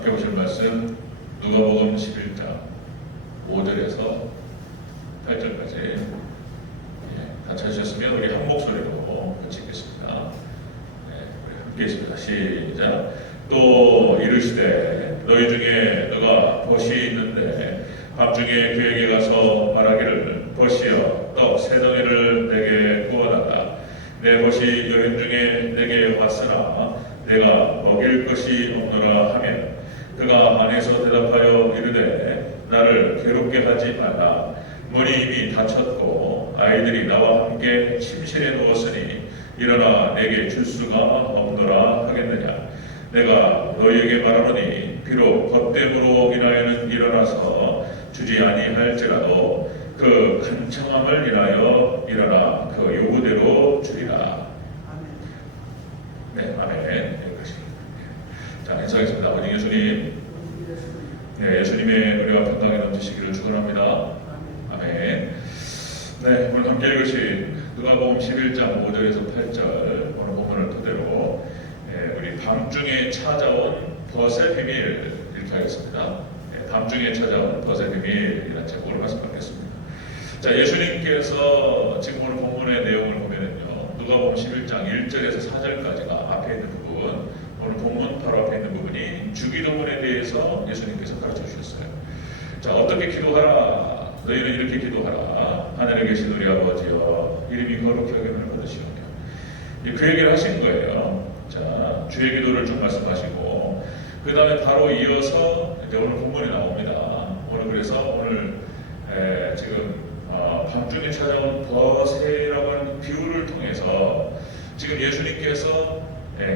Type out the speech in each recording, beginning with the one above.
함께 보실 말씀 누가복음 11장 5절에서 8절까지 다 찾으셨으면 우리 한 목소리로 같이 읽겠습니다. 우리 함께 있습니다. 시작. 또 이르시되 너희 중에 누가 벗이 있는데 밤중에 그에게 가서 말하기를 벗이여 떡 세 덩이를 내게 구워달라. 내 벗이 여인 중에 내게 왔으나 내가 먹일 것이 없노라 하면 그가 안에서 대답하여 이르되 나를 괴롭게 하지 말라. 문이 이미 닫혔고 아이들이 나와 함께 침실에 누웠으니 일어나 내게 줄 수가 없노라 하겠느냐. 내가 너희에게 말하노니 비록 벗됨으로 인하여는 일어나서 주지 아니할지라도 그 간청함을 인하여 일어나 그 요구대로 주리라. 네, 아멘. 여기까지. 자, 인사하겠습니다. 아버지 예수님, 예수님의 은혜와 평강이 넘치시기를 축원합니다. 아멘. 네, 오늘 함께 읽으신 누가복음 11장 5절에서 8절 오늘 본문을 토대로 우리 밤중에 찾아온 벗의 비밀 이렇게 하겠습니다. 밤중에 찾아온 벗의 비밀이라는 제목으로 말씀 받겠습니다. 자, 예수님께서 지금 오늘 본문의 내용을 보면은요, 누가복음 11장 1절에서 4절까지가 앞에 있는 부분, 오늘 본문 바로 앞에 있는 부분이 주기도문에 대해서 예수님께서 가르쳐 주셨어요. 자, 어떻게 기도하라? 너희는 이렇게 기도하라. 하늘에 계신 우리 아버지여, 이름이 거룩히 여김을 받으시오며. 그 얘기를 하신 거예요. 자, 주의 기도를 좀 말씀하시고, 그 다음에 바로 이어서 이제 오늘 본문이 나옵니다. 오늘 그래서 오늘 지금 밤중에 찾아온 벗이라고 하는 비유를 통해서 지금 예수님께서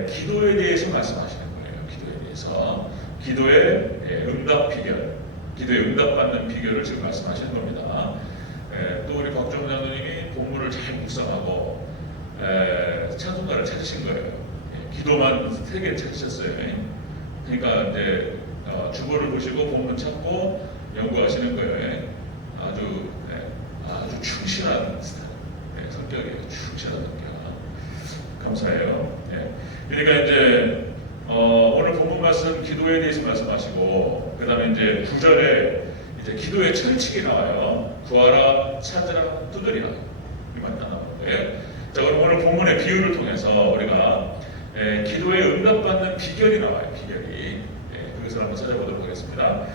기도에 대해서 말씀하시는 거예요. 기도에 대해서. 기도의 응답 비결, 기도의 응답받는 비결을 지금 말씀하시는 겁니다. 또 우리 박정훈 장로님이 본문을 잘 묵상하고 찬송가를 찾으신 거예요. 기도만 3개 찾으셨어요. 그러니까 이제 주보를 보시고 본문 찾고 연구하시는 거예요. 아주 충실한 성격이에요. 충실한 성격. 감사해요. 그러니까 이제 오늘 본문 말씀 기도에 대해서 말씀하시고, 그 다음에 이제 9절에 이제 기도의 철칙이 나와요. 구하라, 찾으라, 두드리라. 이 말이 나오는데, 자, 그럼 오늘 본문의 비유를 통해서 우리가 기도에 응답받는 비결이 나와요. 비결이. 그것을 한번 찾아보도록 하겠습니다.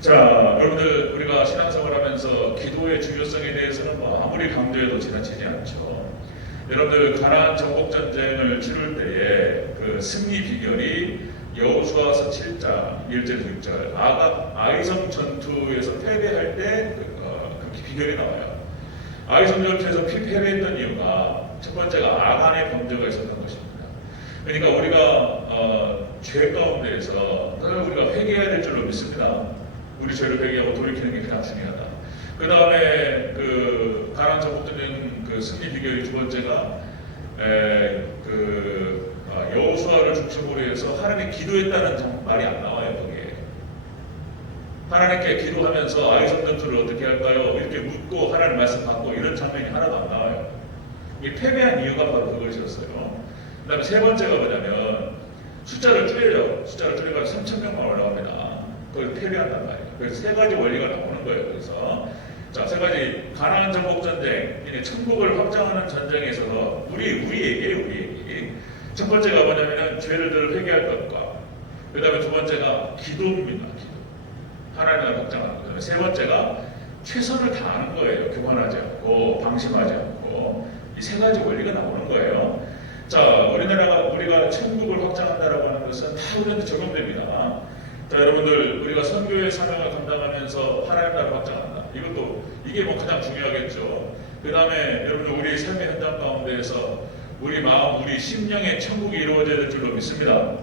자, 여러분들 우리가 신앙생활 하면서 기도의 중요성에 대해서는 아무리 강조해도 지나치지 않죠. 여러분들 가나안 정복 전쟁을 치를 때에 그 승리 비결이 여호수아서 7장 1절 6절 아이성 전투에서 패배할 때 그 비결이 나와요. 아이성 전투에서 패배했던 이유가 첫 번째가 아간의 범죄가 있었던 것입니다. 그러니까 우리가 죄 가운데에서 늘 우리가 회개해야 될 줄로 믿습니다. 우리 죄를 회개하고 돌이키는 게 가장 중요하다. 그 다음에 그 가나안 정복전쟁 그 승리 비결이 두 번째가 여호수아를 중심으로 해서 하나님이 기도했다는 말이 안 나와요. 거기에 하나님께 기도하면서 아이성 전투를 어떻게 할까요? 이렇게 묻고 하나님 말씀 받고 이런 장면이 하나도 안 나와요. 이 패배한 이유가 바로 그것이었어요. 그 다음에 세 번째가 뭐냐면 숫자를 줄여가지고 3,000명만 올라갑니다. 거기서 패배한단 말이에요. 그래서 세 가지 원리가 나오는 거예요. 그래서 자, 세 가지 가나안 정복 전쟁, 천국을 확장하는 전쟁에 있어서 우리에게 첫 번째가 뭐냐면 죄를 늘 회개할 것과, 그 다음에 두 번째가 기도입니다. 기도. 하나님을 확장하는 것. 그다음에 세 번째가 최선을 다하는 거예요. 교만하지 않고 방심하지 않고. 이 세 가지 원리가 나오는 거예요. 자, 우리가 천국을 확장한다라고 하는 것은 다 우리한테 적용됩니다. 자, 여러분들 우리가 선교의 사명을 감당하면서 하나님 나라를 확장한다. 이게 가장 중요하겠죠. 그 다음에 여러분들 우리 삶의 현장 가운데에서 우리 마음, 우리 심령의 천국이 이루어져야 될 줄로 믿습니다.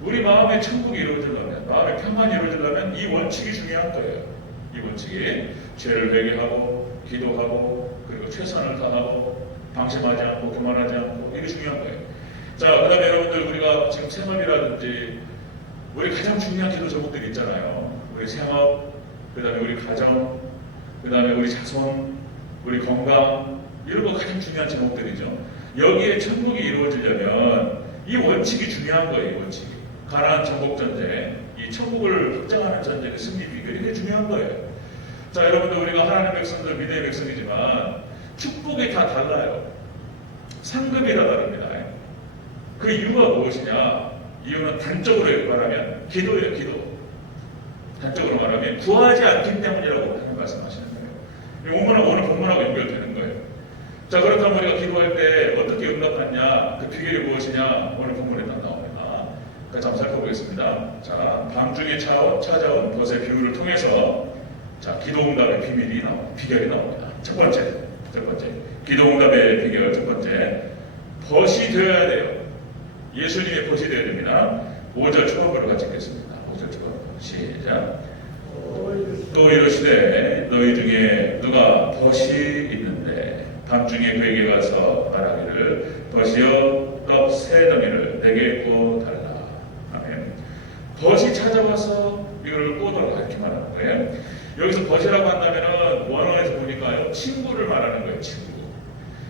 우리 마음의 천국이 이루어지려면, 마음의 평안이 이루어지려면 이 원칙이 중요한 거예요. 이 원칙이 죄를 회개하고 기도하고 그리고 최선을 다하고 방심하지 않고 교만하지 않고, 이게 중요한 거예요. 자, 그 다음에 여러분들 우리가 지금 생업이라든지 우리 가장 중요한 기도 제목들이 있잖아요. 우리 생업, 그 다음에 우리 가정, 그 다음에 우리 자손, 우리 건강, 이런 거 가장 중요한 제목들이죠. 여기에 천국이 이루어지려면 이 원칙이 중요한 거예요. 이 원칙이. 가나안 정복 전쟁, 이 천국을 확장하는 전쟁의 승리 비결이 되게 중요한 거예요. 자, 여러분들 우리가 하나님의 백성들, 믿음의 백성이지만 축복이 다 달라요. 상급이 다 다릅니다. 그 이유가 무엇이냐? 이유는 단적으로 말하면 기도예요. 기도. 단적으로 말하면 구하지 않기 때문이라고 하는 말씀하시는 거예요. 오늘 본문하고 연결되는 거예요. 자, 그렇다면 우리가 기도할 때 어떻게 응답하냐? 그 비결이 무엇이냐? 오늘 본문에 딱 나옵니다. 같이 한번 살펴보겠습니다. 자, 밤중에 찾아온 벗의 비유를 통해서 자, 기도 응답의 비결이 나옵니다. 첫 번째. 기도 응답의 비결 첫 번째. 벗이 되어야 돼요. 예수님의 벗이 되어야 됩니다. 5절 초반부를 같이 읽겠습니다. 5절 초반부. 시작. 또 이르시되 너희 중에 누가 벗이 있는데 밤중에 그에게 가서 말하기를 벗이여 떡 세 덩이를 내게 구워달라. 아멘. 벗이 찾아와서 이거를 구워달라 이렇게 말하는 거예요. 여기서 벗이라고 한다면은 원어에서 보니까요 친구를 말하는 거예요. 친구.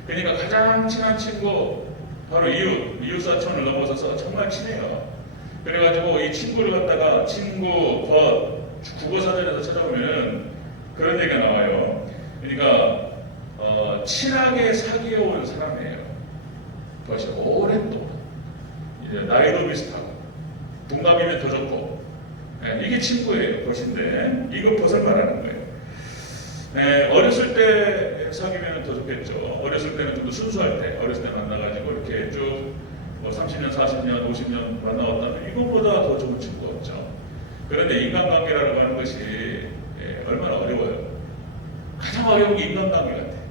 그러니까 가장 친한 친구 바로 이웃 사촌을 넘어서서 정말 친해요. 그래가지고 이 친구를 갖다가 친구 벗 국어사전에서 찾아보면 그런 얘기가 나와요. 그러니까 친하게 사귀어온 사람이에요. 벗이 오랫동안 이제 나이도 비슷하고 동갑이면 더 좋고 이게 친구예요. 벗인데 이거 벗을 말하는 거예요. 어렸을 때 사귀면 더 좋겠죠. 어렸을 때는 좀 더 순수할 때 어렸을 때 만나가지고 이렇게 쭉 30년, 40년, 50년 만나왔다면 이것보다 더 좋은 친구가 없죠. 그런데 인간관계라고 하는 것이 얼마나 어려워요. 가장 어려운 게 인간관계 같아요.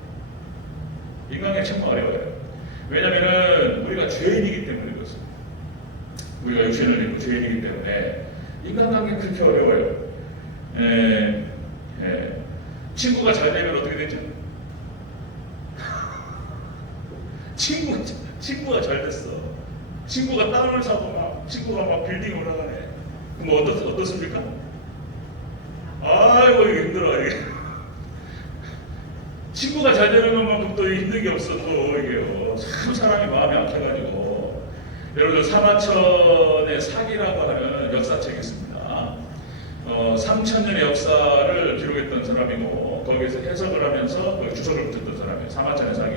인간관계 참 어려워요. 왜냐하면 우리가 죄인이기 때문에 그렇습니다. 우리가 육신을 입고 죄인이기 때문에 인간관계는 그렇게 어려워요. 친구가 잘 되면 어떻게 되죠? 친구가 잘 됐어. 친구가 땅을 사고 친구가 막 빌딩 올라가네. 그럼 어떻습니까? 아이고 이거 힘들어 이게. 친구가 잘 되는 것만큼 또 힘든 게 없어 또 이게요. 참 사람이 마음이 약해가지고. 여러분들 사마천의 사기라고 하는 역사책이 있습니다. 3000년의 역사를 기록했던 사람이고 거기에서 해석을 하면서 주석을 붙였던 사람이에요. 사마천의 사기.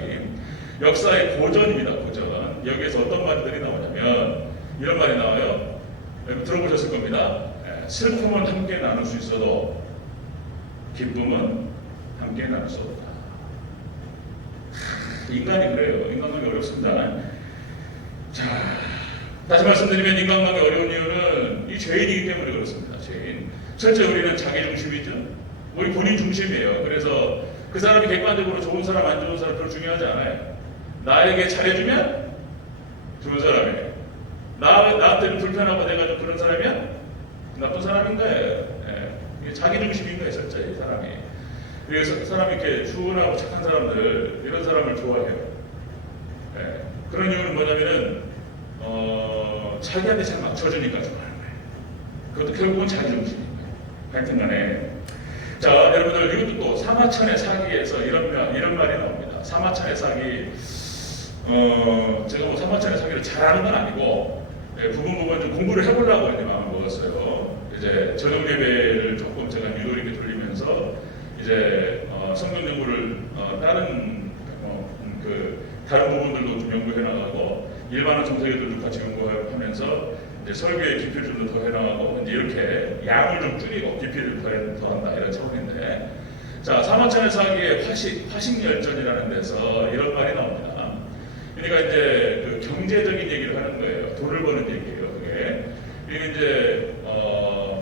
역사의 고전입니다. 고전. 여기에서 어떤 말들이 나오냐면 이런 말이 나와요. 들어보셨을 겁니다. 슬픔은 함께 나눌 수 있어도 기쁨은 함께 나눌 수 없다. 인간이 그래요. 인간관계 어렵습니다. 자, 다시 말씀드리면 인간관계 어려운 이유는 이 죄인이기 때문에 그렇습니다. 죄인. 첫째 우리는 자기 중심이죠. 우리 본인 중심이에요. 그래서 그 사람이 객관적으로 좋은 사람 안 좋은 사람 별로 중요하지 않아요. 나에게 잘해주면 좋은 사람이에요. 나한테는 불편하고 내가 좀 그런 사람이야? 나쁜 사람인 거예요. 자기 중심인 거예요, 진짜 이 사람이. 그래서 사람이 이렇게 추운하고 착한 사람들, 이런 사람을 좋아해요. 그런 이유는 뭐냐면은, 자기한테 잘 맞춰주니까 좋아하는 거예요. 그것도 결국은 자기 중심인 거예요. 하여튼 간에. 자, 여러분들, 이것도 또 사마천의 사기에서 이런 말이 나옵니다. 사마천의 사기, 제가 뭐 사마천의 사기를 잘하는 건 아니고, 부분 좀 공부를 해보려고 이제 마음을 먹었어요. 이제 저녁 예배를 조금 제가 유도 있게 돌리면서 이제 성경 연구를 다른 부분들도 좀 연구해 나가고 일반한 정서기들도 같이 연구하면서 이제 설교의 깊이를 좀 더 해나가고 이제 이렇게 양을 좀 줄이고 깊이를 더한다 이런 차원인데 자 사마천의 사기의 화식열전이라는 데서 이런 말이 나옵니다. 그러니까 이제 그 경제적인 얘기를 하는 거예요. 돈을 버는 얘기예요. 그게. 이게 이제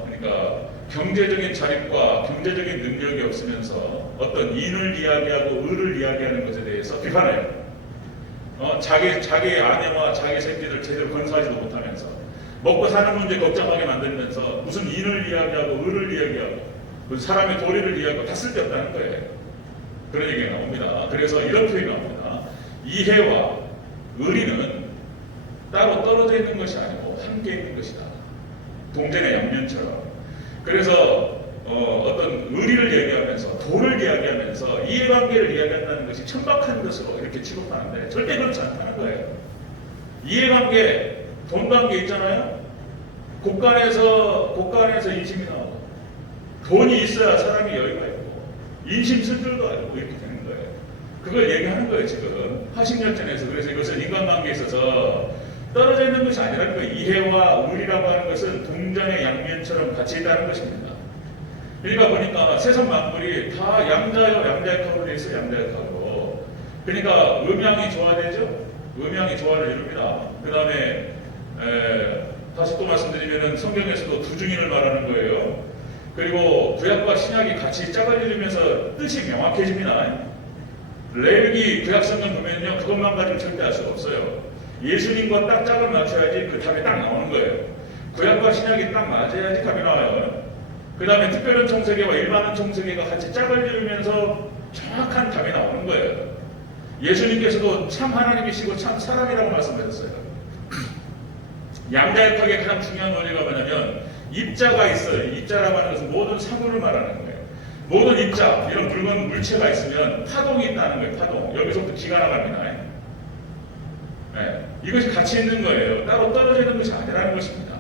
그러니까 경제적인 자립과 경제적인 능력이 없으면서 어떤 인을 이야기하고 의를 이야기하는 것에 대해서 비판해요. 자기 아내와 자기 새끼들 제대로 건사하지도 못하면서 먹고 사는 문제 걱정하게 만들면서 무슨 인을 이야기하고 의를 이야기하고 무슨 사람의 도리를 이야기하고 다 쓸데없다는 거예요. 그런 얘기가 나옵니다. 그래서 이런 표현이 나옵니다. 이해와 의리는 따로 떨어져 있는 것이 아니고 함께 있는 것이다. 동전의 양면처럼. 그래서 어떤 의리를 얘기하면서 돈을 이야기하면서 이해관계를 이야기한다는 것이 천박한 것으로 이렇게 취급하는데 절대 그렇지 않다는 거예요. 이해관계, 돈관계 있잖아요. 곳간에서 인심이 나오고, 돈이 있어야 사람이 여유가 있고, 인심 쓸 줄도 알고 이렇게 되는 거예요. 그걸 얘기하는 거예요, 지금. 화식열전에서. 그래서 이것은 인간관계에 있어서 떨어져 있는 것이 아니라는 거예요. 이해와 의리라고 하는 것은 동전의 양면처럼 같이 있다는 것입니다. 그러니까 보니까 세상 만물이 다 양자역학으로 되어 있어요. 양자역학으로. 그러니까 음양이 조화되죠. 음양이 조화를 이룹니다. 그 다음에 다시 또 말씀드리면은 성경에서도 두 증인을 말하는 거예요. 그리고 구약과 신약이 같이 짝을 이루면서 뜻이 명확해집니다. 레위기 구약 성경 보면요, 그것만 가지고 절대 알 수가 없어요. 예수님과 딱 짝을 맞춰야지 그 답이 딱 나오는 거예요. 구약과 신약이 딱 맞아야지 답이 나와요. 그 다음에 특별한 청세계와 일반한 청세계가 같이 짝을 이루면서 정확한 답이 나오는 거예요. 예수님께서도 참 하나님이시고 참 사람이라고 말씀하셨어요. 양자역학의 가장 중요한 원리가 뭐냐면 입자가 있어요. 입자라고 하는 것은 모든 사물을 말하는 거예요. 모든 입자, 이런 물건, 물체가 있으면 파동이 있다는 거예요. 파동. 여기서부터 기가 나갑니다. 네. 이것이 같이 있는 거예요. 따로 떨어져 있는 것이 아니라는 것입니다.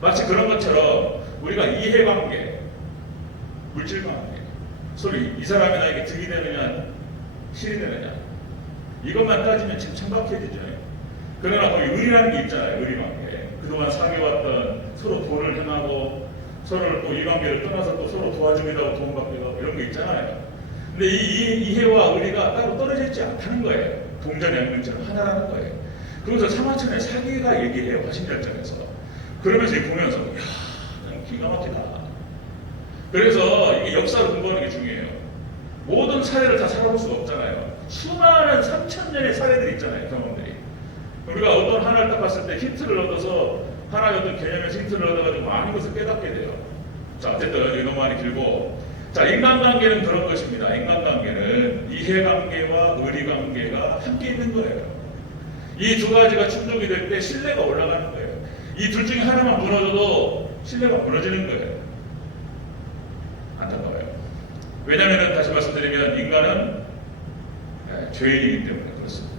마치 그런 것처럼 우리가 이해관계, 물질관계, 소리, 이 사람이 나에게 득이 되느냐, 실이 되느냐, 이것만 따지면 지금 천박해지죠. 그러나 거기 의리라는 게 있잖아요. 의리관계. 그동안 사귀어왔던 서로 돈을 행하고 서로를 또 이 관계를 떠나서 또 서로 도와주기도 하고 도움받기도 하고 이런 게 있잖아요. 근데 이 이해와 의리가 따로 떨어져 있지 않다는 거예요. 동전양면처럼 하나라는 거예요. 그래서 사마천의 사기가 얘기해요. 화신열전에서. 그러면서 보면서 이야, 기가 막히다. 그래서 이게 역사를 공부하는 게 중요해요. 모든 사례를 다 살아볼 수가 없잖아요. 수많은 3,000년의 사례들이 있잖아요. 경험들이. 우리가 어떤 하나를 딱 봤을 때 힌트를 얻어서 하나의 어떤 개념에서 힌트를 얻어가지고 많은 것을 깨닫게 돼요. 자, 어쨌든 이게 너무 많이 길고, 자, 인간관계는 그런 것입니다. 인간관계는 이해관계와 의리관계가 함께 있는 거예요. 이 두 가지가 충족이 될 때 신뢰가 올라가는 거예요. 이 둘 중에 하나만 무너져도 신뢰가 무너지는 거예요. 안타까워요. 왜냐하면 다시 말씀드리면 인간은 죄인이기 때문에 그렇습니다.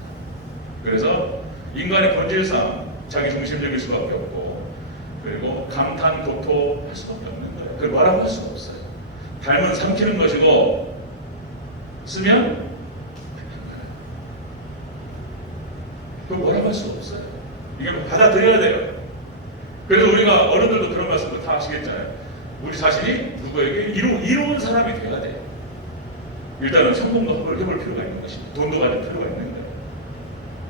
그래서 인간의 본질상 자기 중심적일 수밖에 없고, 그리고 감탄, 고토할 수밖에 없는 거예요. 그걸 뭐라고 할 수가 없어요. 닮은 삼키는 것이고, 쓰면 그걸 뭐라고 할 수가 없어요. 이게 받아들여야 돼요. 그래서 우리가 어른들도 그런 말씀도 다 하시겠잖아요. 우리 자신이 누구에게 이로운 사람이 돼야 돼요. 일단은 성공도 해볼 필요가 있는 것이죠. 돈도 가질 필요가 있는 거예요.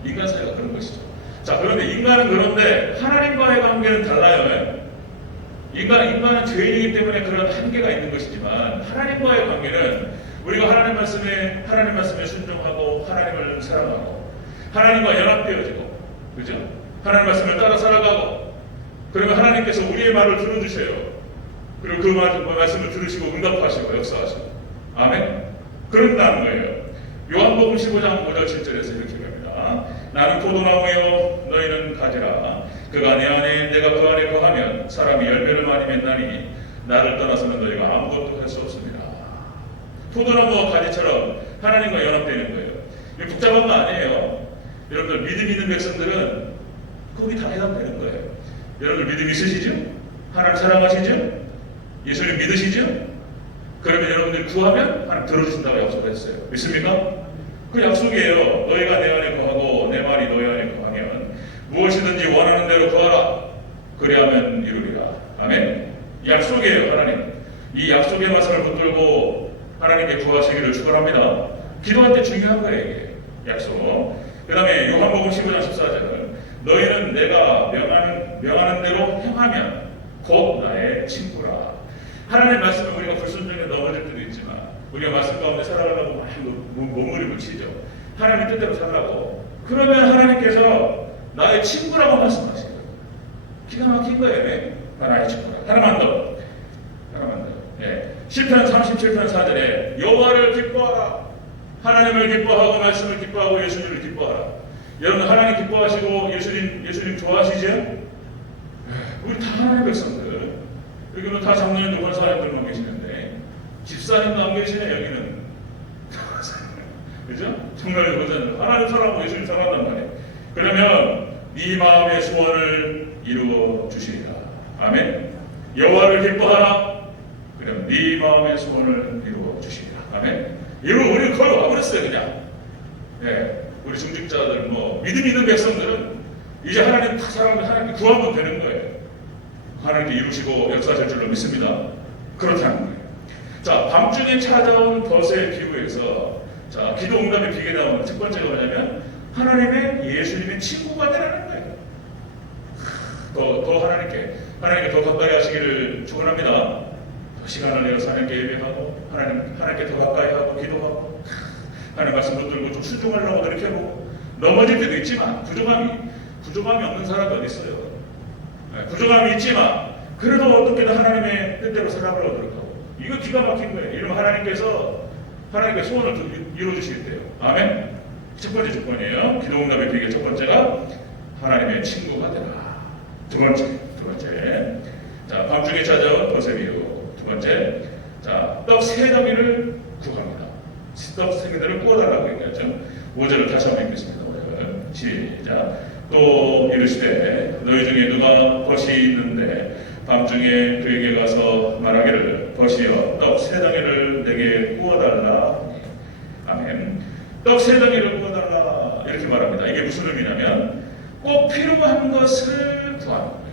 인간 사회가 그런 것이죠. 자, 그런데 인간은 그런데 하나님과의 관계는 달라요. 인간은 죄인이기 때문에 그런 한계가 있는 것이지만 하나님과의 관계는 우리가 하나님 말씀에 순종하고 하나님을 사랑하고 하나님과 연합되어지고, 그죠? 하나님 말씀을 따라 살아가고, 그러면 하나님께서 우리의 말을 들어주셔요. 그리고 그 말씀을 들으시고 응답하시고 역사하시고, 아멘. 그런다는 거예요. 요한복음 15장 5절 7절에서 이렇게 합니다. 나는 포도나무요 너희는 가지라. 그가 내 안에 내가 그 안에 거하면 사람이 열매를 많이 맺나니 나를 떠나서는 너희가 아무것도 할 수 없습니다. 포도나무와 가지처럼 하나님과 연합되는 거예요. 이게 복잡한 거 아니에요. 여러분들 믿음 있는 백성들은 거기 다 해당되는 거예요. 여러분들 믿음 있으시죠? 하나님 사랑하시죠? 예수님 믿으시죠? 그러면 여러분들이 구하면 하나님 들어주신다고 약속했어요. 믿습니까? 그 약속이에요. 너희가 내 안에 거하고 내 말이 너희 안에 거하면 무엇이든지 원하는 대로 구하라. 그리하면 이루리라. 아멘. 약속이에요. 하나님. 이 약속의 말씀을 붙들고 하나님께 구하시기를 축원합니다. 기도할 때 중요한 거예요. 이게 약속. 그 다음에 요한복음 15장 14절은 너희는 내가 명하는 대로 행하면 곧 나의 친구라. 하나님의 말씀을 우리가 불순종에 넘어질 때도 있지만 우리가 말씀 가운데 살아가려고 많이 몸부림을 치죠. 하나님 뜻대로 살라고. 그러면 하나님께서 나의 친구라고 말씀하시는 거예요. 기가 막힌 거예요. 나의 친구라. 하나만 더. 예. 시편 37편 4절에 여호와를 기뻐하라. 하나님을 기뻐하고 말씀을 기뻐하고 예수님을 기뻐하라. 여러분 하나님 기뻐하시고 예수님 좋아하시죠? 우리 다 하나님의 백성들. 여기는 다 장로님들 권사님들만 계시는데 집사님도 안 계시네. 여기는 그죠? 장로님 권사님 하나님 사랑하고 예수님 사랑한단 말이에요. 그러면 네 마음의 소원을 이루어 주시리라. 아멘. 여호와를 기뻐하라. 그럼 네 마음의 소원을 이루어 주시리라. 아멘. 이러면 우리는 거의 와버렸어요 그냥. 예, 우리 중직자들 뭐 믿음 있는 백성들은 이제 하나님 탁 사랑하면 하나님 구하면 되는 거예요. 하나님께 이루시고 역사하실 줄로 믿습니다. 그렇다는 거예요. 자, 밤중에 찾아온 벗의 비유에서 자, 기도 응답의 비결이 나오는 첫 번째가 뭐냐면 하나님의 예수님의 친구가 되라는 거예요. 더 하나님께 더 가까이 하시기를 축원합니다. 더 시간을 내어서 하나님께 예배하고 하나님께 더 가까이 하고 기도하고 하나님 말씀 붙들고 좀 순종하려고 노력해보고 넘어질 때도 있지만 부족함이 없는 사람이 어디 있어요? 부족함이 있지만 그래도 어떻게든 하나님의 뜻대로 살아보려고 노력하고 이거 기가 막힌 거예요. 이러면 하나님께서 소원을 이루어주시겠대요. 아멘. 첫 번째 조건이에요. 기도 응답의 비결 첫 번째가 하나님의 친구가 되라. 두 번째. 자, 밤중에 찾아온 벗의 비유. 두 번째. 자, 떡 세 덩이를 구합니다. 떡 세 개들을 구워달라고 얘기하죠. 5절을 다시 한번 읽겠습니다. 5절. 시작. 또 이르시되 너희 중에 누가 벗이 있는데 밤중에 그에게 가서 말하기를 벗이여 떡 세 덩이를 내게 구워달라. 아멘. 떡 세 덩이를 구워달라 이렇게 말합니다. 이게 무슨 의미냐면 꼭 필요한 것을 구하는 거예요.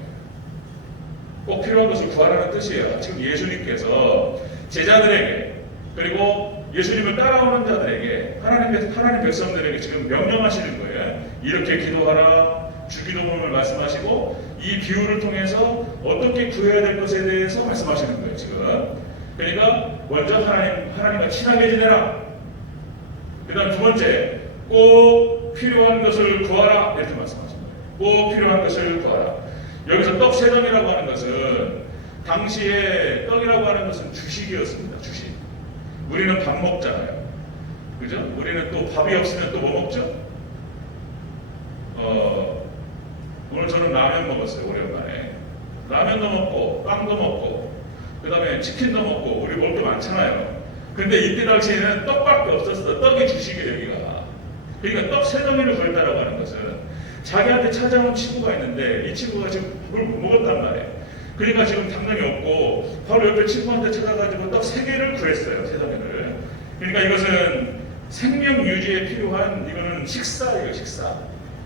꼭 필요한 것을 구하라는 뜻이에요. 지금 예수님께서 제자들에게 그리고 예수님을 따라오는 자들에게 하나님 백성들에게 지금 명령하시는 거예요. 이렇게 기도하라. 주기도문을 말씀하시고 이 비유를 통해서 어떻게 구해야 될 것에 대해서 말씀하시는 거예요. 지금. 그러니까 먼저 하나님과 친하게 지내라. 그 다음 두 번째, 꼭 필요한 것을 구하라. 이렇게 말씀하신 거예요. 꼭 필요한 것을 구하라. 여기서 떡 세 덩이라고 하는 것은 당시에 떡이라고 하는 것은 주식이었습니다. 주식. 우리는 밥 먹잖아요. 그죠? 우리는 또 밥이 없으면 또 뭐 먹죠? 오늘 저는 라면 먹었어요. 오랜만에. 라면도 먹고 빵도 먹고 그 다음에 치킨도 먹고 우리 먹을 게 많잖아요. 근데 이때 당시에는 떡밖에 없었어. 떡이 주식이에요. 여기가. 그러니까 떡 세 덩이를 구했다라고 하는 것은 자기한테 찾아온 친구가 있는데 이 친구가 지금 밥을 못 먹었단 말이에요. 그러니까 지금 당장이 없고 바로 옆에 친구한테 찾아가지고 떡 세 개를 구했어요. 세 덩이를. 그러니까 이것은 생명 유지에 필요한 이거는 식사예요.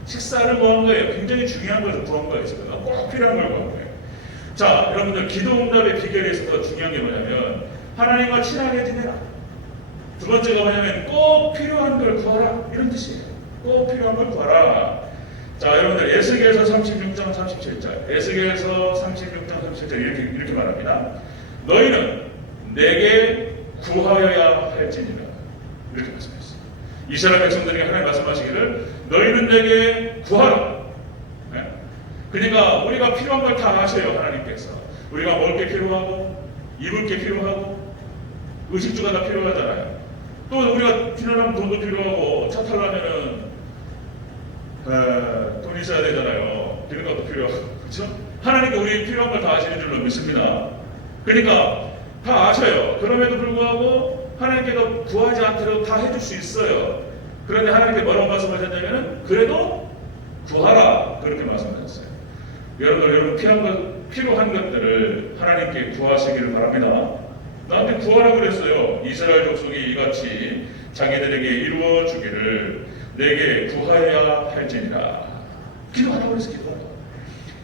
식사를 구한 거예요. 굉장히 중요한 것을 구한 거예요. 지금 꼭 필요한 걸 구한 거예요. 자, 여러분들 기도 응답의 비결에 있어서 중요한 게 뭐냐면 하나님과 친하게 지내라. 두 번째가 뭐냐면 꼭 필요한 걸 구하라. 이런 뜻이에요. 꼭 필요한 걸 구하라. 자, 여러분들 에스겔서 36장 37절 에스겔서 36장 37절 이렇게 말합니다. 너희는 내게 구하여야 할지니라. 이렇게 말씀했어요. 이스라엘 백성들에게 하나님 말씀하시기를 너희는 내게 구하라. 네? 그러니까 우리가 필요한 걸 다 아셔요. 하나님께서. 우리가 먹을 게 필요하고 입을 게 필요하고 의식주가 다 필요하잖아요. 또 우리가 필요하면 돈도 필요하고 차 타려면은 돈 있어야 되잖아요. 기름 값도 필요하고. 그렇죠? 하나님께 우리 필요한 걸 다 아시는 줄로 믿습니다. 그러니까 다 아셔요. 그럼에도 불구하고 하나님께서 구하지 않더라도 다 해줄 수 있어요. 그런데 하나님께 뭐라고 말씀하셨냐면 그래도 구하라. 그렇게 말씀하셨어요. 여러분 필요한 것들을 하나님께 구하시기를 바랍니다. 나한테 구하라고 그랬어요. 이스라엘 족속이 이같이 자기들에게 이루어 주기를 내게 구하여야 할지니라. 기도하라고 그랬어요. 기도하라.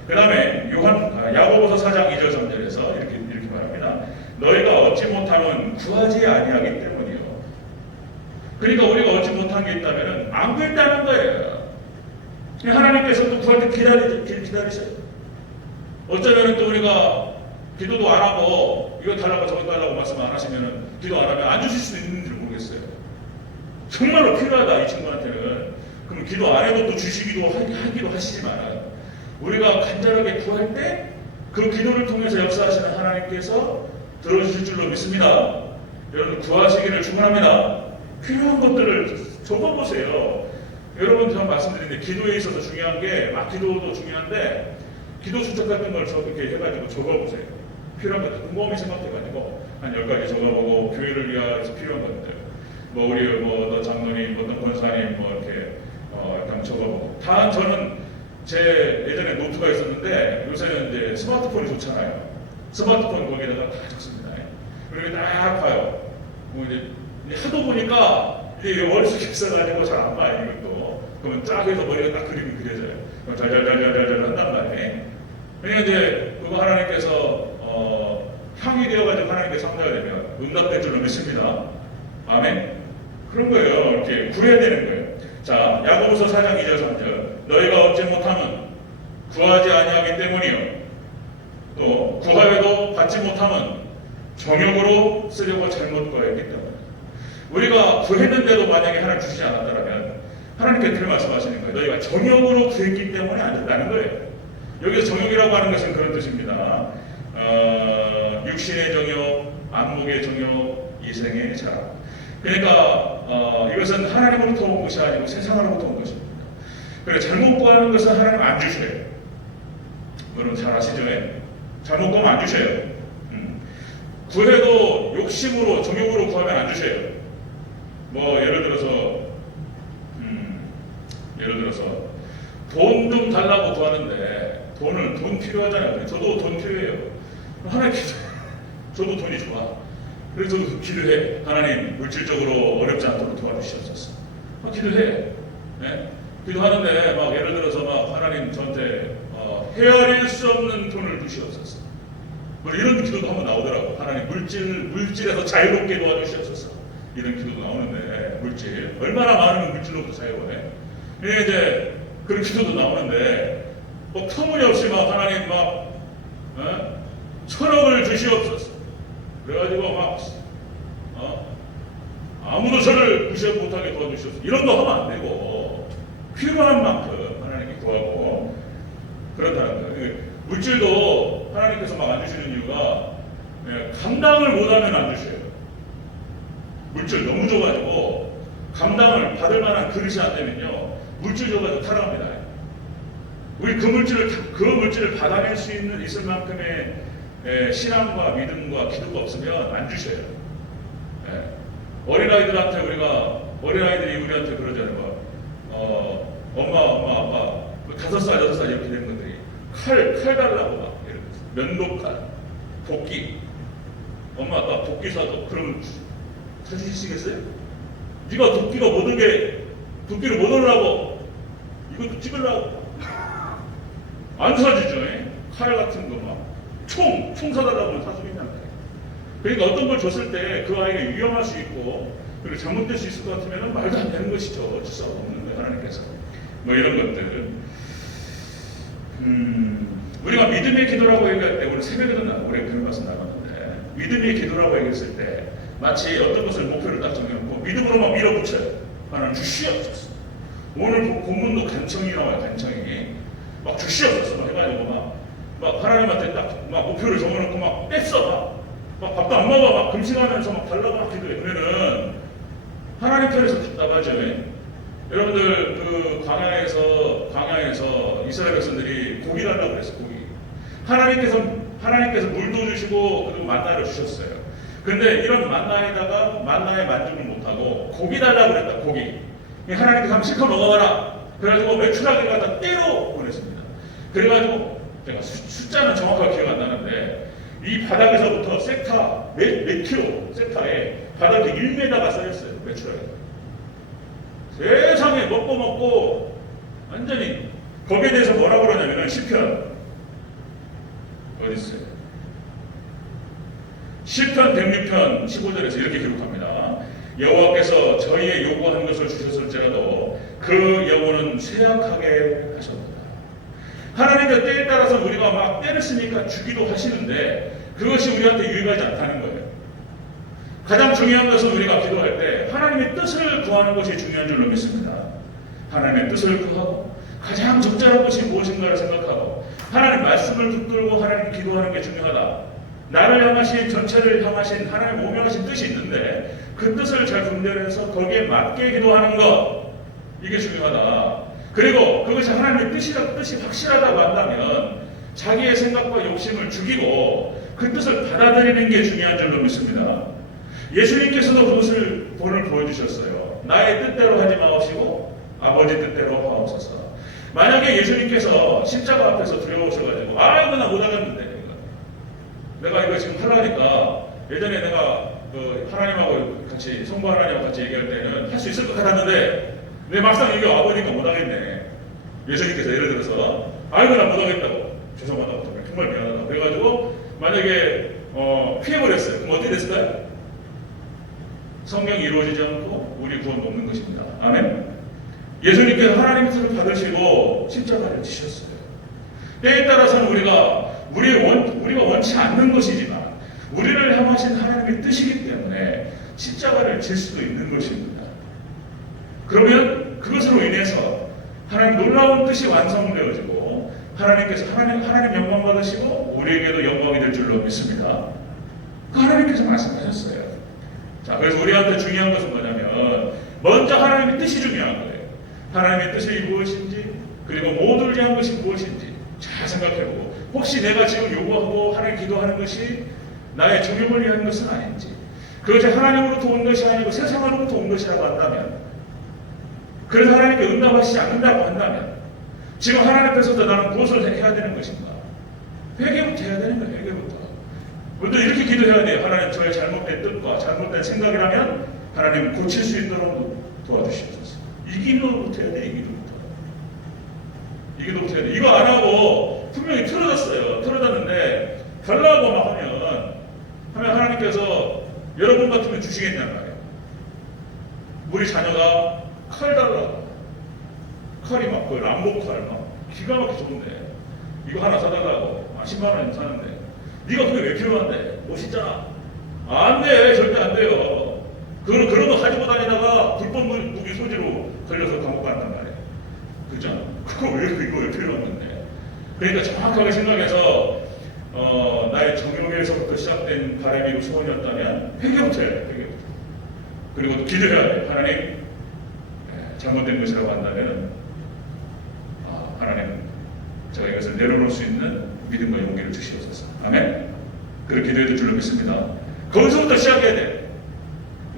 그 다음에 야고보서 4장 2절 3절에서 이렇게 말합니다. 너희가 얻지 못하면 구하지 아니하기 때문이요. 그러니까 우리가 얻지 못한 게 있다면 안 구했다는 거예요. 하나님께서 또 구할 때 기다리셔요. 어쩌면 또 우리가 기도도 안 하고 이거 달라고 저거 달라고 말씀 안 하시면 기도 안 하면 안 주실 수도 있는지 모르겠어요. 정말로 필요하다 이 친구한테는. 그럼 기도 안 해도 또 주시기도 하기도 하시지만 우리가 간절하게 구할 때 그 기도를 통해서 역사하시는 하나님께서 들어주실 줄로 믿습니다. 여러분 구하시기를 축원합니다. 필요한 것들을 적어보세요. 여러분 제가 말씀드리는데 기도에 있어서 중요한 게 기도도 중요한데 기도 수첩 같은 걸 이렇게 해가지고 적어보세요. 필요한 것들 곰곰이 생각해가지고 한 10가지 적어보고 교회를 위해서 필요한 것들 우리 너 장로님 어떤 권사님 이렇게 약간 적어보고 저는 제 예전에 노트가 있었는데 요새는 이제 스마트폰이 좋잖아요. 스마트폰 거기다가 다 적습니다. 그리고 딱 봐요. 뭐 이제 하도 보니까 이게 머릿속에 있어가지고 잘 안 봐요, 이것도. 그러면 쫙 해서 머리가 딱 그림이 그려져요. 잘 한단 말이에요. 그러니까 이제 그거 하나님께서 향이 되어가지고 하나님께 상대가 되면 응답될 줄로 믿습니다. 아멘. 그런 거예요. 이렇게 구해야 되는 거예요. 자, 야고보서 4장 2절 3절. 너희가 얻지 못하면 구하지 아니하기 때문이요. 또 구하여도 받지 못하면 정욕으로 쓰려고 잘못 구했기 때문에. 우리가 구했는데도 만약에 하나님 주시지 않았다면 하나님께 그렇게 말씀하시는 거예요. 너희가 정욕으로 구했기 때문에 안 된다는 거예요. 여기서 정욕이라고 하는 것은 그런 뜻입니다. 육신의 정욕, 안목의 정욕, 이생의 자랑. 그러니까 이것은 하나님으로부터 온 것이 아니고 세상으로부터 온 것입니다. 그래서 잘못 구하는 것은 하나님 안 주셔요. 여러분 잘 아시죠? 잘못 구하면 안 주셔요. 구해도 욕심으로 정욕으로 구하면 안 주셔요. 뭐 예를 들어서 돈 좀 달라고 구하는데 돈 필요하잖아요. 저도 돈 필요해요. 하나님 기도해. 저도 돈이 좋아. 그래서 저도 기도해. 하나님 물질적으로 어렵지 않도록 도와주시옵소서. 기도해. 네? 기도하는데 막 예를 들어서 막 하나님 저한테 헤아릴 수 없는 돈을 주시옵소서. 뭐 이런 기도도 한번 나오더라고. 하나님 물질에서 자유롭게 도와주시옵소서. 이런 기도도 나오는데 물질 얼마나 많으면 물질로부터 자유로워. 이제 그런 기도도 나오는데 뭐 터무니없이 막 하나님 막 1,000억을 주시옵소서. 그래가지고 막 아무도 저를 무시 못하게 도와주시옵소서. 이런 거 하면 안 되고 필요한 만큼 하나님께 구하고 그렇다는 거예요. 물질도 하나님께서 막 안 주시는 이유가 감당을 못하면 안 주셔요. 물질 너무 줘가지고 감당을 받을 만한 그릇이 안 되면요 물질 줘가지고 타락합니다. 우리 그 물질을 받아낼 수 있을 만큼의 신앙과 믿음과 기도가 없으면 안 주셔요. 어린아이들이 우리한테 그러잖아요. 엄마, 아빠, 5살, 6살 이렇게 된 것들이 칼 달라고 막 면도칼, 도끼. 엄마, 아빠 도끼 사줘. 그럼 사주시겠어요? 네가 도끼가 도끼를 못 얻으라고 이것도 찍으려고 안 사주죠. 칼 같은 거 막 총 사달라고 하면 사주겠냐고. 그러니까 어떤 걸 줬을 때 그 아이가 위험할 수 있고 그리고 잘못될 수 있을 것 같으면 말도 안 되는 것이죠. 어쩔 수 없는 거예요. 하나님께서 뭐 이런 것들. 우리가 믿음의 기도라고 얘기할 때 오늘 새벽에도 우리 그런 말씀 나눴는데 믿음의 기도라고 얘기했을 때 마치 어떤 것을 목표를 딱 정해놓고 믿음으로만 밀어붙여요. 하나님 주시옵소서. 오늘 본문도 간청이 나와요. 간청이 막 주시옵소서 막 해가지고 막 하나님한테 딱 막 목표를 정해놓고 막 뺐어. 막 밥도 안 먹어. 막 금식하면서 막 달라고 막 기도해. 그러면은 하나님 편에서 답답하죠. 여러분들 그 광야에서 이스라엘 백성들이 고기 달라고 그랬어요. 고기. 하나님께서 물도 주시고 그리고 만나를 주셨어요. 근데 이런 만나에 만족을 못하고 고기 달라고 그랬다. 고기. 하나님께서 한번 실컷 먹어봐라. 그래가지고 메추라기를 갖다 떼로 보냈습니다. 그래가지고 제가 숫자는 정확하게 기억 안 나는데 이 바닥에서부터 몇 킬로 섹타에 바닥에 1m가 쌓였어요. 메추라기. 세상에 먹고 완전히 거기에 대해서 뭐라고 그러냐면 시편 어디 있어요? 시편 106편 15절에서 이렇게 기록합니다. 여호와께서 저희의 요구한 것을 주셨을지라도 그 영혼은 쇠약하게 하셨도다. 하나님의 때에 따라서 우리가 막 때를 쓰니까 주기도 하시는데 그것이 우리한테 유익하지 않다는 거예요. 가장 중요한 것은 우리가 기도할 때 하나님의 뜻을 구하는 것이 중요한 줄로 믿습니다. 하나님의 뜻을 구하고 가장 적절한 것이 무엇인가를 생각하고 하나님 말씀을 붙들고 하나님 기도하는 게 중요하다. 나를 향하신 전체를 향하신 하나님 오명하신 뜻이 있는데 그 뜻을 잘 분별해서 거기에 맞게 기도하는 것 이게 중요하다. 그리고 그것이 하나님의 뜻이 확실하다고 한다면 자기의 생각과 욕심을 죽이고 그 뜻을 받아들이는 게 중요한 줄로 믿습니다. 예수님께서도 그것을 본을 보여주셨어요. 나의 뜻대로 하지 마옵시고 아버지 뜻대로 하옵소서. 만약에 예수님께서 십자가 앞에서 두려우셔가지고 이거 나 못하겠는데 내가 이거 지금 하려니까 예전에 내가 그 하나님하고 같이 성부 하나님하고 같이 얘기할 때는 할 수 있을 것 같았는데 내 막상 이게 와보니까 못하겠네. 예수님께서 예를 들어서 이거 나 못하겠다고 죄송하다고 정말 미안하다고 그래가지고 만약에 피해버렸어요. 그럼 어떻게 됐을까요? 성경이 이루어지지 않고 우리 구원도 없는 것입니다. 아멘. 예수님께서 하나님의 뜻을 받으시고 십자가를 지셨어요. 때에 따라서는 우리가 원치 않는 것이지만 우리를 향하신 하나님의 뜻이기 때문에 십자가를 질 수도 있는 것입니다. 그러면 그것으로 인해서 하나님 놀라운 뜻이 완성되어지고 하나님께서 하나님 영광 받으시고 우리에게도 영광이 될 줄로 믿습니다. 그 하나님께서 말씀하셨어요. 자, 그래서 우리한테 중요한 것은 뭐냐면 먼저 하나님의 뜻이 중요한 거예요. 하나님의 뜻이 무엇인지 그리고 모두를 위한 것이 무엇인지 잘 생각해보고 혹시 내가 지금 요구하고 하나님 기도하는 것이 나의 정욕을 위한 것은 아닌지 그것이 하나님으로부터 온 것이 아니고 세상으로부터 온 것이라고 한다면 그래서 하나님께 응답하시지 않는다고 한다면 지금 하나님 앞에서도 나는 무엇을 해야 되는 것인가? 회개부터 해야 되는 거예요. 회개부터. 먼저 이렇게 기도해야 돼요. 하나님 저의 잘못된 뜻과 잘못된 생각이라면 하나님 고칠 수 있도록 도와주시옵소서. 이 기도부터 해야 돼. 이 기도부터 해야 돼. 이거 안 하고 분명히 틀어졌어요. 틀어졌는데 달라고 막 하면 하나님께서 여러분 같으면 주시겠냔 말이에요. 우리 자녀가 칼 달라고 칼이 막 그 람보칼 막 기가 막히게 좋은데 이거 하나 사달라고 10만 원 사는데 네가 그게 왜 필요한데? 멋있잖아. 안 돼. 절대 안 돼요. 그런 거 가지고 다니다가 불법 무기 소지로 걸려서 감옥 간단 말이에요. 그죠? 이거 왜 필요한 건데? 그러니까 정확하게 생각해서 나의 정욕에서부터 시작된 바람이고 소원이었다면 회개부터 해야 돼. 회개부터. 그리고 또 기도해야 돼. 하나님 잘못된 것이라고 한다면 하나님 제가 이것을 내려놓을 수 있는 믿음과 용기를 주시옵소서. 아멘. 그렇게 기도해야 될 줄로 믿습니다. 거기서부터 시작해야 돼.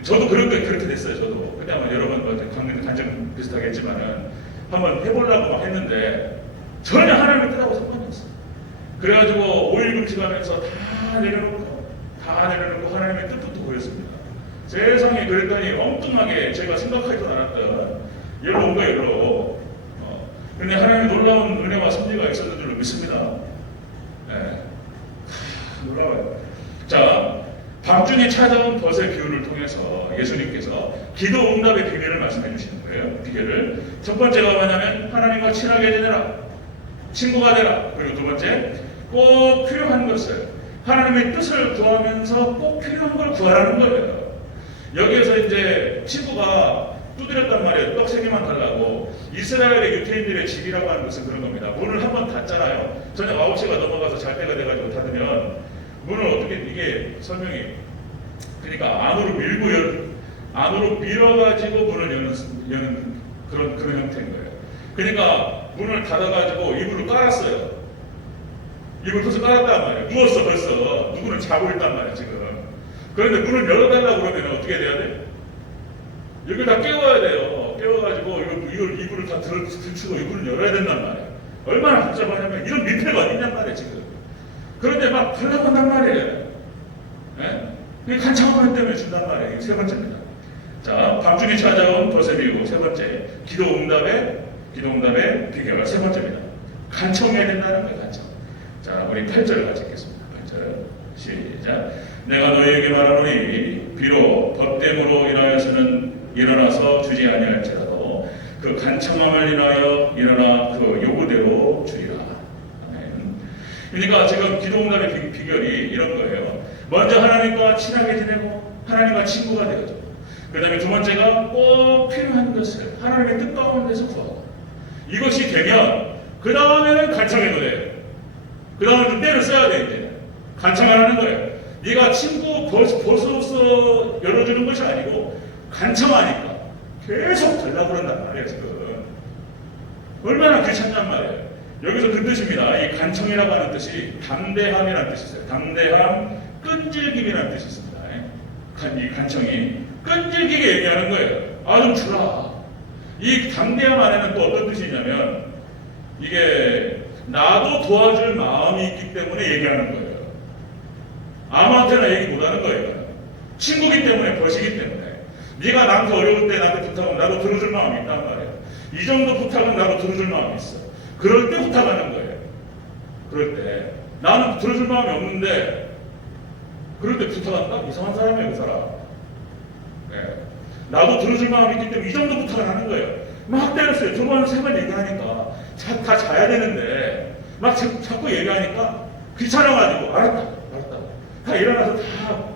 저도 그렇게 됐어요. 저도 그때 아마 여러 번 강릉 단정 비슷하게 했지만은 한번 해보려고 막 했는데 전혀 하나님의 뜻하고 상관이 없어요. 그래가지고 5일 금식하면서 다 내려놓고 하나님의 뜻부터 보였습니다. 세상에 그랬더니 엉뚱하게 제가 생각하지도 않았던 일로 온 거예요. 일로. 근데 하나님의 놀라운 은혜와 섭리가 있었는 줄로 믿습니다. 네. 놀라워요. 자, 밤중에 찾아온 벗의 비유를 통해서 예수님께서 기도 응답의 비밀을 말씀해 주시는 거예요. 비결을. 첫 번째가 뭐냐면 하나님과 친하게 지내라. 친구가 되라. 그리고 두 번째, 꼭 필요한 것을 하나님의 뜻을 구하면서 꼭 필요한 걸 구하라는 거예요. 여기에서 이제 친구가 두드렸단 말이에요. 떡 3개만 달라고. 이스라엘의 유태인들의 집이라고 하는 것은 그런 겁니다. 문을 한번 닫잖아요. 저녁 9시가 넘어가서 잘 때가 돼가지고 닫으면 문을 어떻게 이게 설명이 그러니까 안으로 밀어가지고 문을 여는 그런 형태인 거예요. 그러니까 문을 닫아가지고 이불을 깔았어요. 이불 벌써 깔았단 말이에요. 누웠어 벌써. 누구는 자고 있단 말이에요 지금. 그런데 문을 열어달라고 그러면 어떻게 돼야 돼? 이걸 다 깨워야 돼요. 깨워가지고 이불을 다 들추고 이불을 열어야 된단 말이에요. 얼마나 복잡하냐면 이런 민폐가 어딨냔 말이에요 지금. 그런데 막 달라고 한단 말이에요. 네? 간청하는 때문에 준단 말이에요. 이게 세 번째입니다. 자, 밤중에 찾아온 벗의 비유 세 번째. 기도 응답의 비결 세 번째입니다. 간청해야 된다는 거예요. 간청. 자, 우리 8절 같이 읽겠습니다. 8절 시작. 내가 너희에게 말하노니 비록 법됨으로 인하여서는 일어나서 주지 아니할지라도 그 간청함을 인하여 일어나 그 요구대로 주리라. 아멘. 그러니까 지금 기도응답의 비결이 이런 거예요. 먼저 하나님과 친하게 지내고 하나님과 친구가 되어줘. 그 다음에 두 번째가 꼭 필요한 것을 하나님의 뜻 가운데서 구하고 이것이 되면 그 다음에는 간청해도 돼요. 그 다음에 좀 때를 써야 돼 이제. 간청하라는 거예요. 네가 친구 벌써부터 열어주는 것이 아니고 간청하니까 계속 달라고 그런단 말이에요 지금. 얼마나 귀찮단 말이에요. 여기서 그 뜻입니다. 이 간청이라고 하는 뜻이 담대함이라는 뜻이 있어요. 담대함, 끈질김이라는 뜻이 있습니다. 이 간청이 끈질기게 얘기하는 거예요. 좀 주라. 이 담대함 안에는 또 어떤 뜻이 있냐면 이게 나도 도와줄 마음이 있기 때문에 얘기하는 거예요. 아무한테나 얘기 못하는 거예요. 친구기 때문에, 벗이기 때문에. 네가 나한테 어려울 때 나한테 부탁하면 나도 들어줄 마음이 있단 말이에요. 이 정도 부탁은 나도 들어줄 마음이 있어. 그럴 때 부탁하는 거예요. 그럴 때 나는 들어줄 마음이 없는데 그럴 때 부탁한다? 이상한 사람이에요, 그 사람. 네. 나도 들어줄 마음이 있기 때문에 이 정도 부탁을 하는 거예요. 막 때렸어요. 두 번, 세 번 얘기하니까 다 자야 되는데 막 자꾸 얘기하니까 귀찮아가지고 알았다. 다 일어나서 다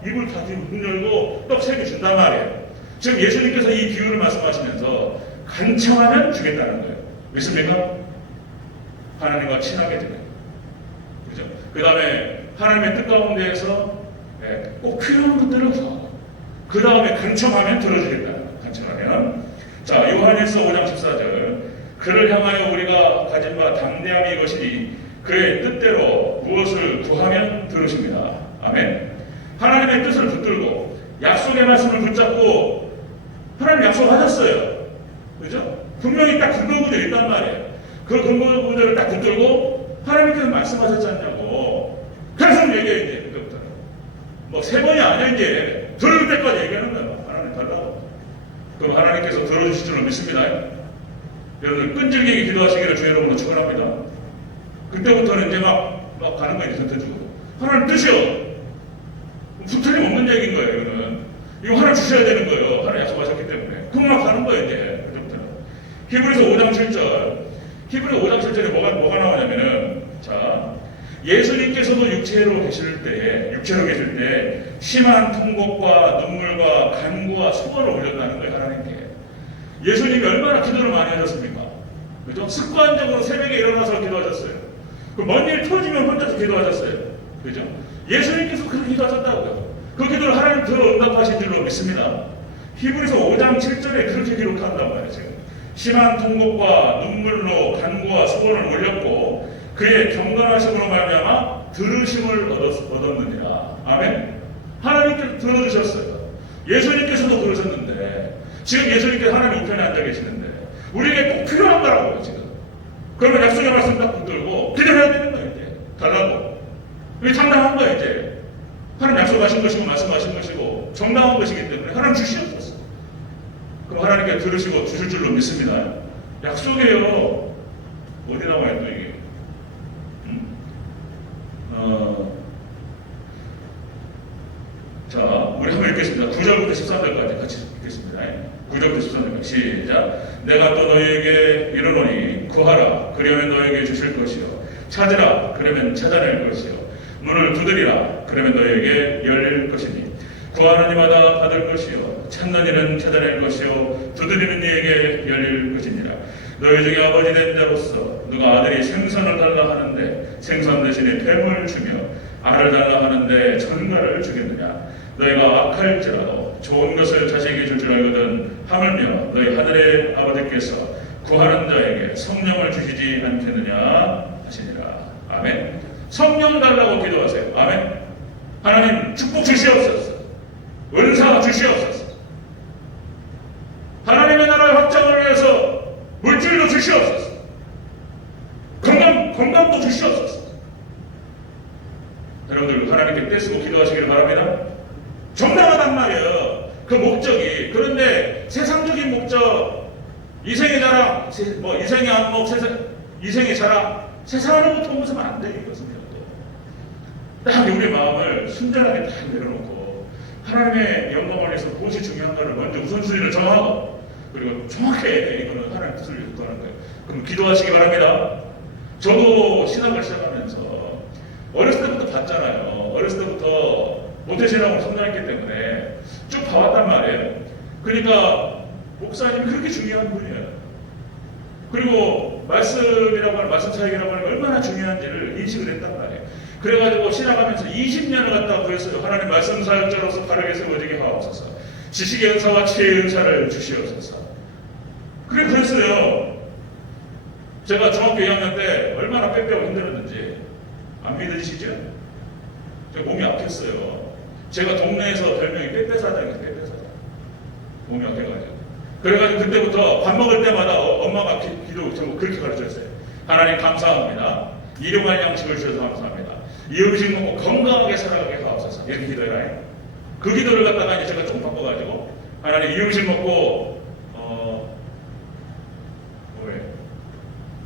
입을 다 뒤로 문 열고 떡 3개 준단 말이에요. 지금 예수님께서 이 비유를 말씀하시면서 간청하면 주겠다는 거예요. 믿습니까? 하나님과 친하게 되는. 그죠? 그 다음에 하나님의 뜻 가운데에서 꼭 필요한 것들을 구하고 그 다음에 간청하면 들어주겠다는 거예요. 간청하면. 자, 요한일서 5장 14절. 그를 향하여 우리가 가진 바 담대함이 이것이니 그의 뜻대로 무엇을 구하면 들으십니다. 아멘. 하나님의 뜻을 붙들고 약속의 말씀을 붙잡고 하나님 약속하셨어요. 그죠? 분명히 딱 근거 구절이 있단 말이에요. 그 근거 구절을 딱 붙들고 하나님께서 말씀하셨지 않냐고. 계속 얘기해야 돼. 그때부터는. 뭐 3번이 아니야 이제. 들을 때까지 얘기하는 거야. 하나님 달라고. 그럼 하나님께서 들어주실 줄로 믿습니다. 여러분들 끈질기게 기도하시기를 주 여러분으로 축원합니다. 그때부터는 이제 막 가는 거예요. 선택적으로. 하나님 뜻이요. 붙들림 없는 얘기인 거예요. 이거는. 이거 하나 주셔야 되는 거예요. 하나 약속하셨기 때문에. 그럼 막 가는 거예요. 이제. 그때부터는. 히브리서 5장 7절. 히브리서 5장 7절에 뭐가 나오냐면은 자 예수님께서도 육체로 계실 때 심한 통곡과 눈물과 간구와 수고를 올렸다는 거예요. 하나님께. 예수님이 얼마나 기도를 많이 하셨습니까? 그죠? 습관적으로 새벽에 일어나서 기도하셨어요. 그 먼 일 터지면 혼자서 기도하셨어요. 그죠? 예수님께서 그렇게 기도하셨다고요. 그 기도를 하나님 들어 응답하신 줄로 믿습니다. 히브리서 5장 7절에 그렇게 기록한단 말이에요. 지금. 심한 통곡과 눈물로 간구와 수고를 올렸고 그의 경건하심으로 말미암아 들으심을 얻었느니라. 아멘. 하나님께서 들어주셨어요. 예수님께서도 그러셨는데 지금 예수님께서 하나님 우편에 앉아 계시는데 우리에게 꼭 필요한 거라고요. 지금. 그러면 약속의 말씀 딱 붙들고 기도해야 되는 거예요. 이제. 달라고. 이게 당당한 거예요. 이제. 하나님 약속하신 것이고 말씀하신 것이고 정당한 것이기 때문에 하나님 주시옵소서. 그럼 하나님께 들으시고 주실 줄로 믿습니다. 약속이에요. 어디 나와요 또 이게? 자, 우리 한번 읽겠습니다. 9절부터 13절까지 같이 읽겠습니다. 9절부터 13절까지 시작. 내가 또 너희에게 이르노니 구하라 그러면 너희에게 주실 것이요 찾으라 그러면 찾아낼 것이요 문을 두드리라 그러면 너희에게 열릴 것이니 구하는 이마다 받을 것이요 찾는 이는 찾아낼 것이요 두드리는 이에게 열릴 것이니라. 너희 중에 아버지 된 자로서 누가 아들이 생선을 달라 하는데 생선 대신에 뱀을 주며 알을 달라 하는데 전갈을 주겠느냐. 너희가 악할지라도 좋은 것을 자식에게 줄 줄 알거든 하물며 너희 하늘의 아버지께서 구하는 자에게 성령을 주시지 않겠느냐 하시니라. 아멘. 성령 달라고 기도하세요. 아멘. 하나님 축복 주시옵소서. 은사 주시옵소서. 하나님의 나라의 확장을 위해서 물질도 주시옵소서. 건강도 주시옵소서. 여러분들 하나님께 떼쓰고 기도하시기를 바랍니다. 정당하단 말이에요. 그 목적이. 그런데 세상적인 목적, 이생의 자랑, 이생의 안목, 이생의 자랑, 세상으로 통해서는 안 돼. 이것은 딱 우리 마음을 순전하게 딱 내려놓고 하나님의 영광을 위해서 무엇이 중요한가를 먼저 우선순위를 정하고 그리고 정확하게 이거는 하나님 뜻을 요구하는 거예요. 그럼 기도하시기 바랍니다. 저도 신학을 시작하면서 어렸을 때부터 봤잖아요. 어렸을 때부터 모태신앙으로 성장했기 때문에 쭉 봐왔단 말이에요. 그러니까 목사님이 그렇게 중요한 분이에요. 그리고 말씀이라고 하는 말씀 사역이라고 하는 게 얼마나 중요한지를 인식을 했단 말이에요. 그래가지고 신학하면서 20년을 갖다가 구했어요. 하나님 말씀 사역자로서 바르게 세워지게 하옵소서. 지식의 은사와 지혜의 은사를 주시옵소서. 그랬어요. 제가 중학교 2학년 때 얼마나 빼빼고 힘들었는지 안 믿으시죠? 제가 몸이 약했어요. 제가 동네에서 별명이 빼빼사장이에요. 빼빼사장. 몸이 약해가지고. 그래가지고 그때부터 밥 먹을 때마다 엄마가 기도 저거 그렇게 가르쳤어요. 하나님 감사합니다. 일용할 양식을 주셔서 감사합니다. 이 음식 먹고 건강하게 살아가게 하옵소서. 이렇게 기도해요. 그 기도를 갖다가 이제 제가 좀 바꿔가지고 하나님 이 음식 먹고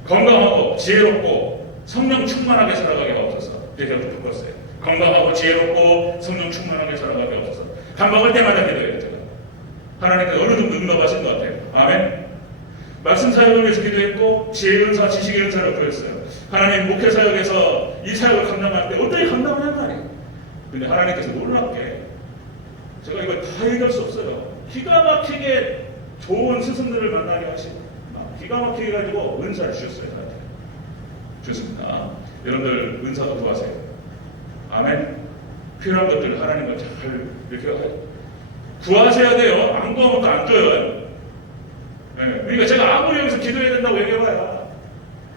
건강하고 지혜롭고 성령 충만하게 살아가게 하옵소서. 이렇게 바꿨어요. 건강하고 지혜롭고 성령 충만하게 살아가게 하옵소서. 밥 먹을 때마다 기도해요. 제가 하나님께서 어느 정도 응답하신 것 같아요. 아멘. 말씀 사역을 위해서 기도했고 지혜의 은사, 지식의 은사를 구했어요. 하나님 목회 사역에서 이 사역을 감당할 때 어떻게 감당하냐 말이에요. 근데 하나님께서 놀랍게 제가 이걸 다 얘기할 수 없어요. 기가 막히게 좋은 스승들을 만나게 하시고 기가 막히게 가지고 은사를 주셨어요. 저한테. 좋습니다. 여러분들 은사도 구하세요. 아멘. 필요한 것들 하나님과 잘 이렇게 구하셔야 돼요. 안 구하면 또 안 줘요. 그러니까 제가 아무리 여기서 기도해야 된다고 얘기해봐야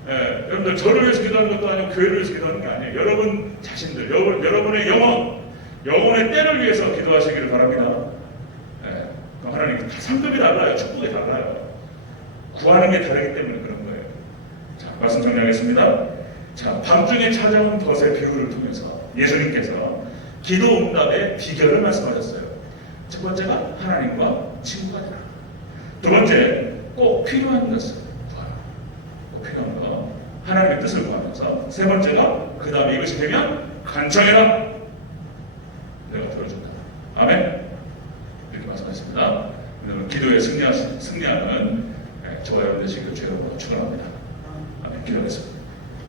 여러분들 저를 위해서 기도하는 것도 아니고 교회를 위해서 기도하는 게 아니에요. 여러분 자신들, 여러분의 영혼의 때를 위해서 기도하시기를 바랍니다. 하나님 다 상급이 달라요. 축복이 달라요. 구하는 게 다르기 때문에 그런 거예요. 자, 말씀 정리하겠습니다. 자, 밤중에 찾아온 덫의 비유를 통해서 예수님께서 기도 응답의 비결을 말씀하셨어요. 첫 번째가 하나님과 친구가 되라. 두 번째, 꼭 필요한 것을 구하라. 꼭 필요한 거 하나님의 뜻을 구하면서 세 번째가 그 다음에 이것이 되면 간청해라.